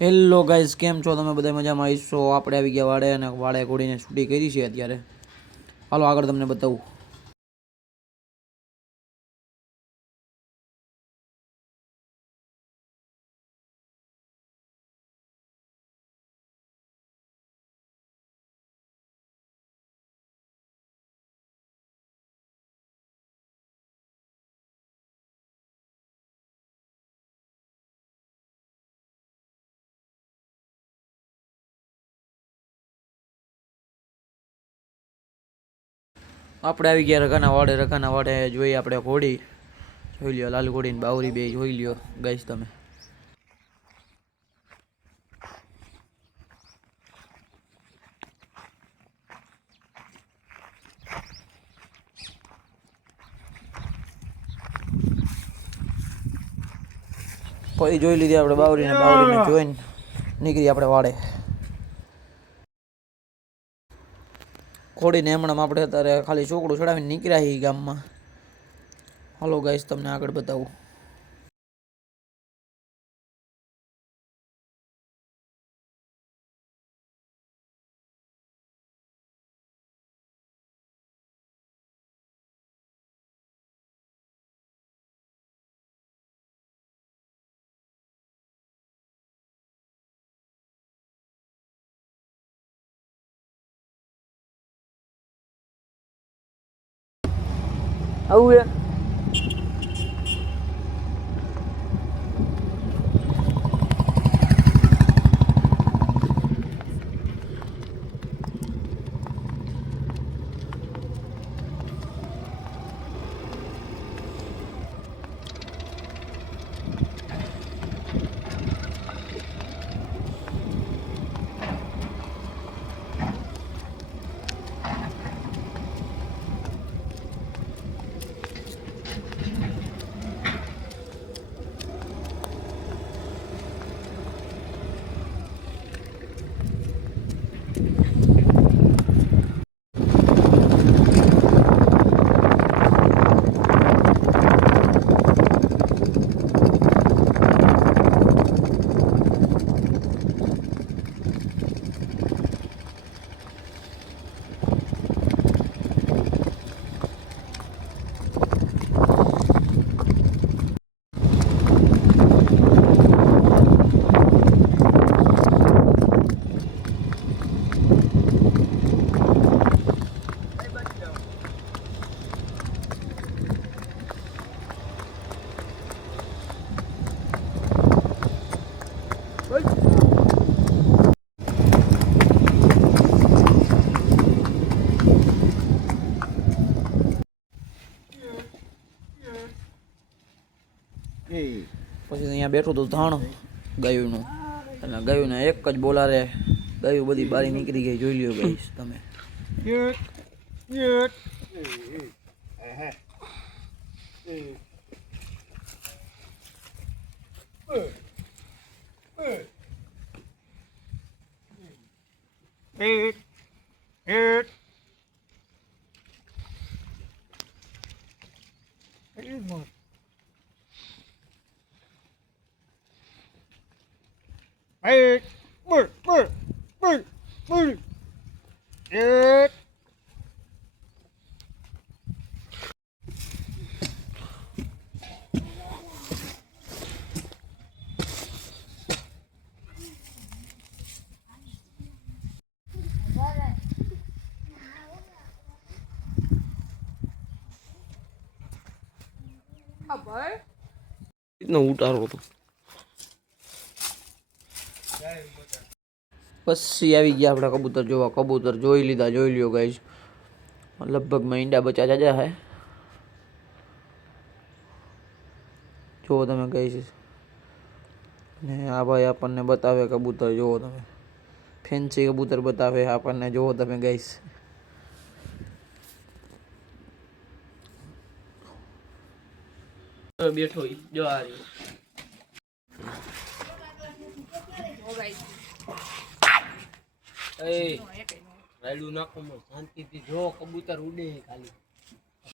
Hello guys કેમ છો? તમે બધા મજામાં આવીશો આપણે આવી ગયા વાડે અને વાડે ઘોડીને છૂટી કરી છે અત્યારે. હાલો આગળ તમને બતાવું. આપણે આવી ગયા રઘાના વાડે રઘાના વાડે જોઈએ આપણે ઘોડી જોઈ લ્યો લાલ ઘોડી ને બાવરી બે જોઈ લ્યો ગાઈશ તમે કોઈ જોઈ લીધી આપણે બાવરીને બાવરીને જોઈને નીકળી આપણે વાડે ખોડીને હમણાં આપણે અત્યારે ખાલી છોકરું ચડાવીને નીકળ્યા છીએ ગામમાં. હાલો ગાઈસ તમને આગળ બતાવું. આવું એ પછી અહીંયા બેઠું હતું ધાણ, ગાયુંનું. અને ગાયુંને એક જ બોલારે ગાયું બધી બારી નીકળી ગઈ, જોઈ લ્યો ગઈ તમે. Hey, burr, burr, burr, burr. Eight. રીતનો ઉતારો હતો પછી આવી ગયા આપણે કબૂતર જોવા કબૂતર જોઈ લીધા જોઈ લ્યો ગાઈસ લગભગ માં ઈંડા બચા જાજા હે જુઓ તમે ગાઈસ ને આ ભાઈ આપણને બતાવે કબૂતર જુઓ તમે ફેન્સી કબૂતર બતાવે આપણને જુઓ તમે ગાઈસ બેઠો ઈ. જો આ રહ્યો. એ રાયડું નાખો શાંતિથી જો કબૂતર ઉડે ખાલી.